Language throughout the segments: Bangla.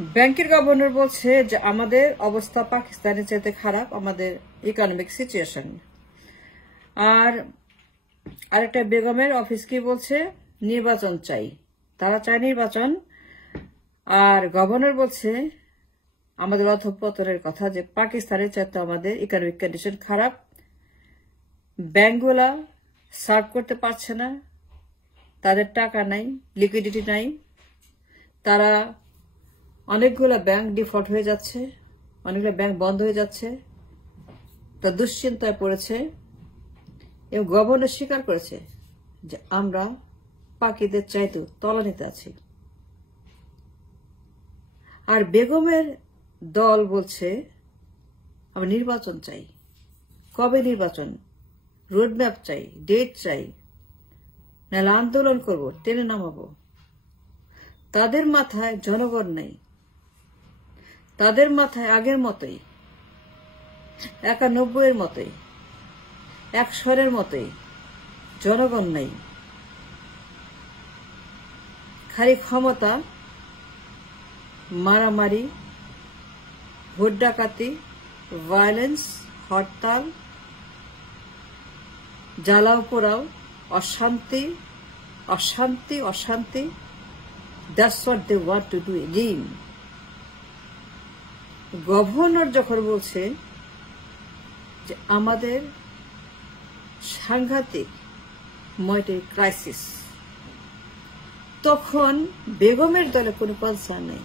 ব্যাংকের গভর্নর বলছে যে আমাদের অবস্থা পাকিস্তানের চাইতে খারাপ, আমাদের ইকোনমিক সিচুয়েশন। আর আরেকটা বেগমের অফিস কি বলছে, নির্বাচন চাই, তারা চায় নির্বাচন। আর গভর্নর বলছে আমাদের অধঃপতনের কথা, যে পাকিস্তানের চাইতে আমাদের ইকোনমিক কন্ডিশন খারাপ, ব্যাংকগুলা সার্ভ করতে পারছে না, তাদের টাকা নাই, লিকুইডিটি নাই, তারা অনেকগুলো ব্যাংক ডিফল্ট হয়ে যাচ্ছে, অনেকগুলো ব্যাংক বন্ধ হয়ে যাচ্ছে, তা দুশ্চিন্তায় পড়েছে। এবং গভর্নর স্বীকার করেছে যে আমরা পাকিদের চাইতেও তলানিতে আছি। আর বেগমের দল বলছে আমরা নির্বাচন চাই। কবে নির্বাচন? রোডম্যাপ চাই, ডেট চাই, নাহলে আন্দোলন করব, টেনে নামাবো। তাদের মাথায় জনগণ নেই, তাদের মাথায় আগের মতোই 91-এর মতোই, 100-এর মতোই জনগণ নেই। খালি ক্ষমতা, মারামারি, ভোট ডাকাতি, ভায়োলেন্স, হরতাল, জ্বালাও পোড়াও, অশান্তি, অশান্তি, অশান্তি। That's what they want to do again. Governor যখন বলছে যে আমাদের সাংঘাতিক মনিটারি ক্রাইসিস, তখন বেগমের দলে কোনো কনসার্ন নেই,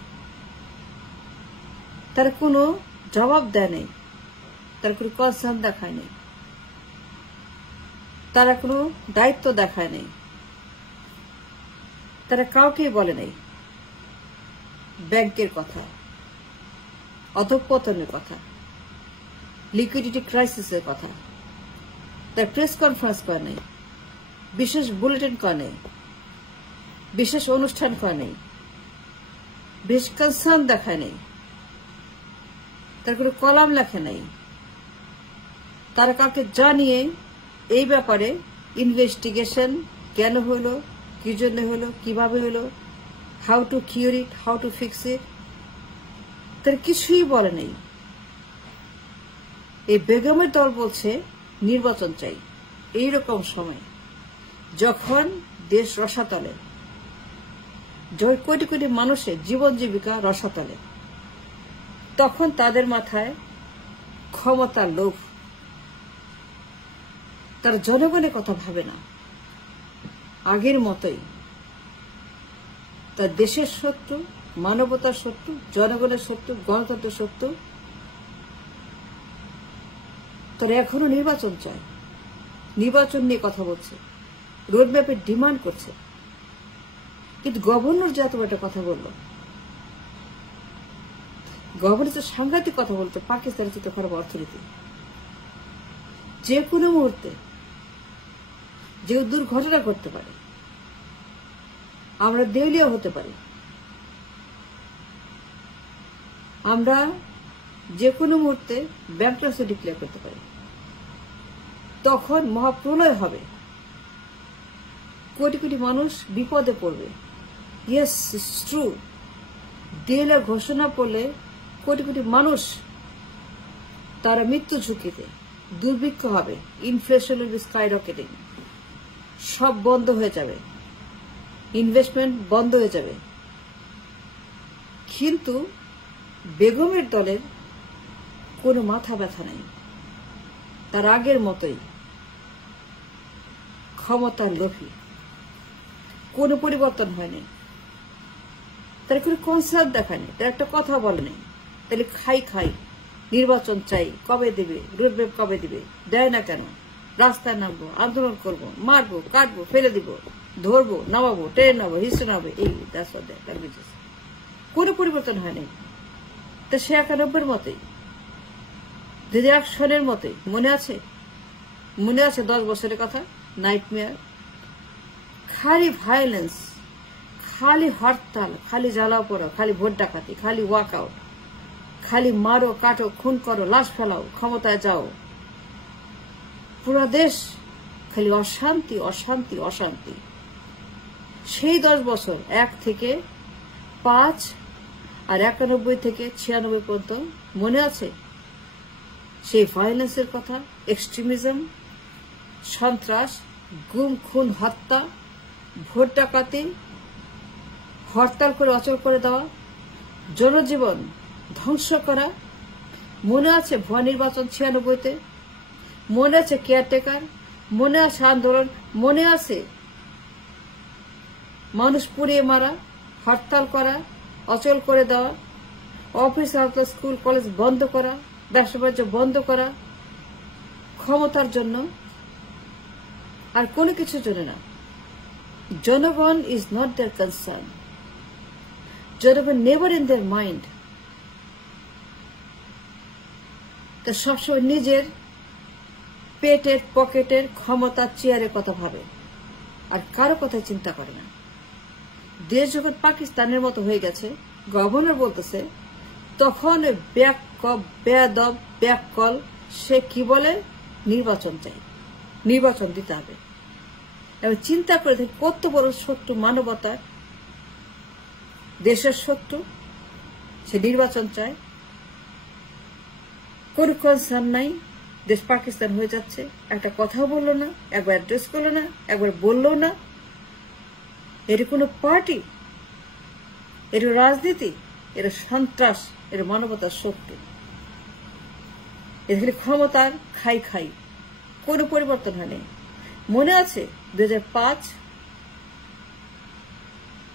তার কোনো জবাব দেয় নেই, তার কোনো কনসার্ন দেখায় নেই, তারা কোনো দায়িত্ব দেখায় নেই, তারা কাউকেই বলে নাই ব্যাংকের কথা, অধঃপতনের কথা, লিকুইডিটি ক্রাইসিসের কথা। তার প্রেস কনফারেন্স করে নেই, বিশেষ বুলেটিন করে নেই, বিশেষ অনুষ্ঠান করে নেই, বিশেষ কনসার্ন দেখায় নেই, তার কোনো কলাম লেখে নাই, তারা কাউকে জানিয়ে এই ব্যাপারে ইনভেস্টিগেশন কেন হলো, কি জন্য হলো, কিভাবে হলো, how to cure it, how to fix it, তার কিছুই বলে নেই। এই বেগমের দল বলছে নির্বাচন চাই। এইরকম সময় যখন দেশ রসাতলে, কোটি কোটি মানুষের জীবন জীবিকা রসাতলে, তখন তাদের মাথায় ক্ষমতার লোভ, তারা জনগণের কথা ভাবে না আগের মতোই। তার দেশের শত্রু, মানবতার শত্রু, জনগণের শত্রু, গণতন্ত্রের শত্রু। তারা এখনো নির্বাচন চায়, নির্বাচন নিয়ে কথা বলছে, রোডম্যাপের ডিমান্ড করছে। কিন্তু গভর্নর যে এত একটা কথা বলল, গভর্নর যে সাংঘাতিক কথা বলতো, পাকিস্তানের চেয়ে খারাপ অর্থনীতি, যে কোনো মুহূর্তে যে দুর্ঘটনা ঘটতে পারে, আমরা দেউলিয়া হতে পারি, আমরা যে কোনো মুহূর্তে ব্যাংক্রাপসি ডিক্লেয়ার করতে পারি, তখন মহাপ্রলয় হবে, কোটি কোটি মানুষ বিপদে পড়বে। Yes, it's true. দেউলিয়া ঘোষণা করলে কোটি কোটি মানুষ তারা মৃত্যু ঝুঁকিতে, দুর্ভিক্ষ হবে, ইনফ্লেশন উইল বি স্কাইরকেটিং, সব বন্ধ হয়ে যাবে, ইনভেস্টমেন্ট বন্ধ হয়ে যাবে। কিন্তু বেগমের দলের কোনো মাথা ব্যথা নেই, তার আগের মতোই ক্ষমতার লোভী, কোনো পরিবর্তন হয়নি। তার কোনো কনসার্ন দেখায়নি, তার একটা কথা বলেনি। তাহলে খাই নির্বাচন চাই, কবে দেবে, রোডম্যাপ কবে দিবে, দেয় না কেন? রাস্তায় নামবো, আন্দোলন করবো, মারবো, কাটবো, ফেলে দিব, ধরবো, নামাবো, ট্রেন নামবো, হিস্ট্রি নামবো, এই কোনো পরিবর্তন হয়নি। তা সে 91-এর মতোই, 2001 সনের মতোই। মনে আছে 10 বছরের কথা, নাইটমেয়ার। খালি ভায়োলেন্স, খালি হরতাল, খালি জ্বালাও পোড়াও, খালি ভোট ডাকাতি, খালি ওয়াকআউট, খালি মারো, কাটো, খুন করো, লাশ ফেলাও, ক্ষমতায় যাও। পুরো দেশ খালি অশান্তি, অশান্তি, অশান্তি। সেই 10 বছর 1 থেকে 5 আর 91 থেকে 96 পর্যন্ত মনে আছে সেই ভায়োলেন্সের কথা, এক্সট্রিমিজম, সন্ত্রাস, গুম খুন হত্যা, ভোট ডাকাতি, হরতাল করে অচল করে দেওয়া, জনজীবন ধ্বংস করা। মনে আছে ভুয়া নির্বাচন 96-তে, মনে আছে কেয়ারটেকার, মনে আছে আন্দোলন, মনে আছে মানুষ পুড়িয়ে মারা, হরতাল করা, অচল করে দেওয়া, অফিস আদালত স্কুল কলেজ বন্ধ করা, ব্যবসা বাণিজ্য বন্ধ করা, ক্ষমতার জন্য আর কোনো কিছুর জন্য না। জনগণ ইজ নট দেয়ার কনসার্ন, জনগণ নেভার ইন দেয়ার মাইন্ড। তা সবসময় নিজের পেটের পকেটের ক্ষমতা চেয়ারের কথা ভাবে আর কারো কথা চিন্তা করে না। দেশ যখন পাকিস্তানের মতো হয়ে গেছে, গভর্নর বলতেছে, তখন বেয়াদব ব্যাককল সে কি বলে, নির্বাচন চাই, নির্বাচন দিতে হবে। এবার চিন্তা করে দেখি কত বড় শত্রু মানবতার, দেশের শত্রু, সে নির্বাচন চায়। কোন কনসার্ন নাই, দেশ পাকিস্তান হয়ে যাচ্ছে, একটা কথাও বললো না, একবার অ্যাড্রেস করলো না, একবার বললো না। এর কোনো পার্টি, এর রাজনীতি, এর সন্ত্রাস, এর মানবতার শক্তি। এদের ক্ষমতার খাই খাই, কোনো পরিবর্তন হয়নি। মনে আছে 2005?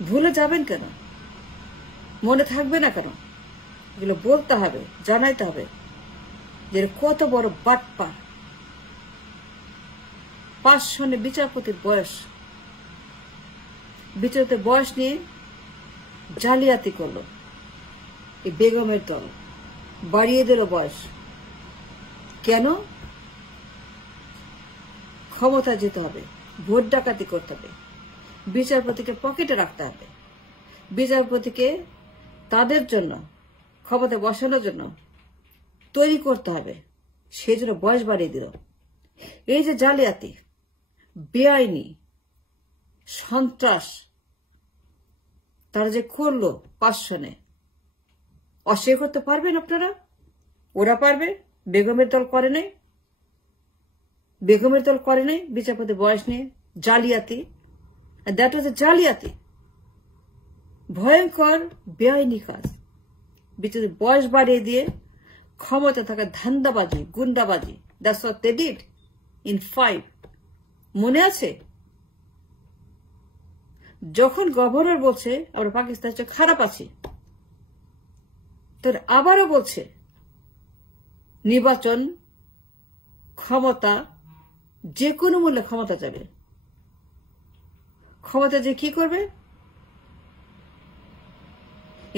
ভুলে যাবেন কেন, মনে থাকবে না কেন? এগুলো বলতে হবে, জানাইতে হবে যে কত বড় বাটপার। 5 সনে বিচারপতির বয়স, বিচারপতির বয়স নিয়ে জালিয়াতি করলো এই বেগমের দল, বাড়িয়ে দিল বয়স। কেন? ক্ষমতা যেতে হবে, ভোট ডাকাতি করতে হবে, বিচারপতিকে পকেটে রাখতে হবে, বিচারপতিকে তাদের জন্য ক্ষমতা বসানোর জন্য তৈরি করতে হবে, সেই জন্য বয়স বাড়িয়ে দিল। এই যে জালিয়াতি, বেআইনি, সন্ত্রাস তারা যে করলো 5 সনে, অস্বীকার করতে পারবেন আপনারা? ওরা পারবে? বেগমের দল করে নাই, বেগমের দল করে নাই বিচারপতি বয়স নিয়ে জালিয়াতি। দ্যাট ওয়াজ এ জালিয়াতি, ভয়ঙ্কর বেআইনি কাজ। বিচারপতি বয়স বাড়িয়ে দিয়ে ক্ষমতা থাকা ধান্দাবাজি, গুন্ডাবাজি, that's what they did in 5। মনে আছে যখন গভর্নর বলছে আমরা পাকিস্তানের চেয়ে খারাপ আছি, তোর আবারও বলছে নির্বাচন, ক্ষমতা, যে কোনো মূল্যে ক্ষমতা যাবে। ক্ষমতা যে কি করবে?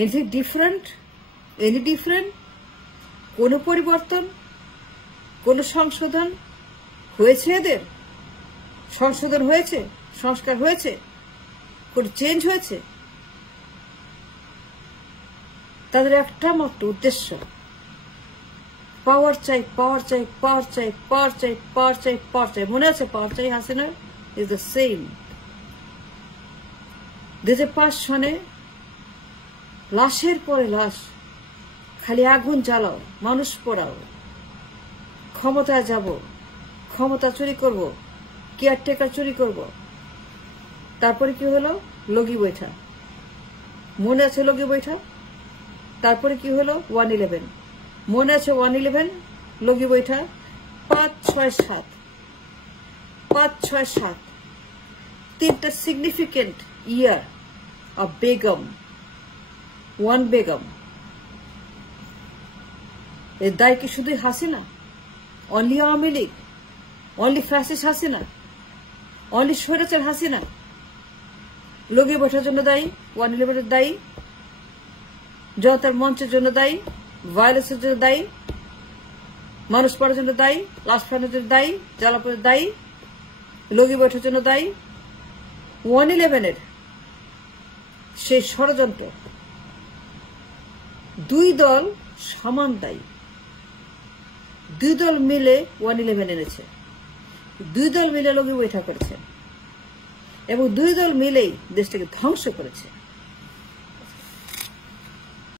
Anything different? Any different? কোন পরিবর্তন, কোন সংশোধন হয়েছে? এদের সংশোধন হয়েছে, সংস্কার হয়েছে, কোন চেঞ্জ হয়েছে? তাদের একটা মাত্র উদ্দেশ্য, পাওয়ার চাই, পাওয়ার চাই, পাওয়ার চাই, পাওয়ার চাই, পাওয়ার চাই, পাওয়ার চাই। মনে আছে পাওয়ার চাই হাসিনা ইজ দ্য সেম। 2005 সনে লাশের পরে লাশ, খালি আগুন জ্বালাও, মানুষ পোড়াও, ক্ষমতায় যাব, ক্ষমতা চুরি করব, কেয়ারটেকার চুরি করব। তারপরে কি হলো? লগি বৈঠা। মনে আছে লগি বৈঠা? তারপরে কি হলো? 111। মনে আছে 111 লগি বৈঠা? 5-6-7, 5-6-7, 3টা significant year of Begum, 1 Begum. এর দায় কি শুধুই Hasina? Only Awami League? Only fascist Hasina? Only স্বৈরাচার হাসিনা? লগি বৈঠার জন্য দায়ী, 111 দায়ী, জনতার মঞ্চের জন্য দায়ী, ভায়োলেন্সের জন্য দায়ী, মানুষ পড়ার জন্য দায়ী, লাশ ফেলানোর জন্য দায়ী, জ্বালাপোড়ার দায়ী, লগি বৈঠার জন্য দায়ী। 111 সেই ষড়যন্ত্র, 2 দল সমান দায়ী। 2 দল মিলে 111 এনেছে, 2 দল মিলে লগি বৈঠা করেছে এবং 2 দল মিলেই দেশটাকে ধ্বংস করেছে।